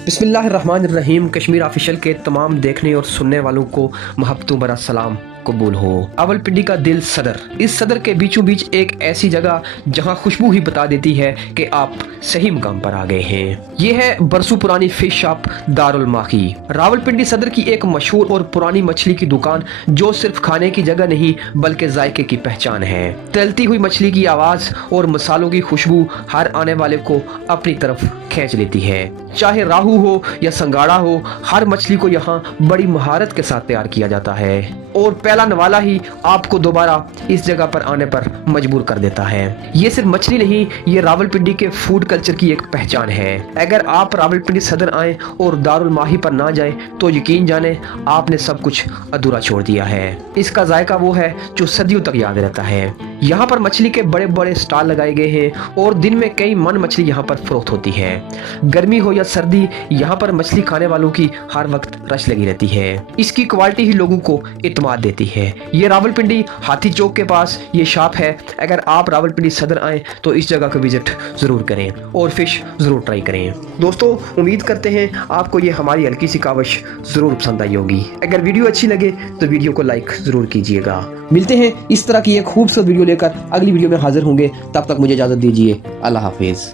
बिस्मिल्लाहिर्रहमानिर्रहीम। कश्मीर ऑफिशियल के तमाम देखने और सुनने वालों को महब्बतों भरा सलाम कबूल हो। रावलपिंडी का दिल सदर, इस सदर के बीचों बीच एक ऐसी जगह जहां खुशबू ही बता देती है कि आप सही मुकाम पर आ गए हैं। ये है बरसों पुरानी फिश शॉप दारुल माही। रावलपिंडी सदर की एक मशहूर और पुरानी मछली की दुकान जो सिर्फ खाने की जगह नहीं बल्कि जायके की पहचान है। तैलती हुई मछली की आवाज और मसालों की खुशबू हर आने वाले को अपनी तरफ खींच लेती है। चाहे राहू हो या संगाड़ा हो, हर मछली को यहाँ बड़ी महारत के साथ तैयार किया जाता है और पहला नवाला ही आपको दोबारा इस जगह पर आने पर मजबूर कर देता है। ये सिर्फ मछली नहीं, ये रावलपिंडी के फूड कल्चर की एक पहचान है। अगर आप रावलपिंडी सदर आए और दारुल माही पर ना जाएं तो यकीन जाने आपने सब कुछ अधूरा छोड़ दिया है। इसका जायका वो है जो सदियों तक याद रहता है। यहाँ पर मछली के बड़े बड़े स्टॉल लगाए गए हैं और दिन में कई मन मछली यहाँ पर फरोख्त होती है। गर्मी हो या सर्दी, यहाँ पर मछली खाने वालों की हर वक्त रश लगी रहती है। इसकी क्वालिटी ही लोगों को इत्मीनान देती है। ये रावलपिंडी हाथी चौक के पास ये शॉप है। अगर आप रावलपिंडी सदर आए तो इस जगह का विजिट जरूर करें और फिश जरूर ट्राई करें। दोस्तों, उम्मीद करते हैं आपको ये हमारी हल्की सी काविश जरूर पसंद आई होगी। अगर वीडियो अच्छी लगे तो वीडियो को लाइक जरूर कीजिएगा। मिलते हैं इस तरह की एक खूबसूरत वीडियो लेकर अगली वीडियो में हाजिर होंगे। तब तक मुझे इजाजत दीजिए। अल्लाह हाफिज।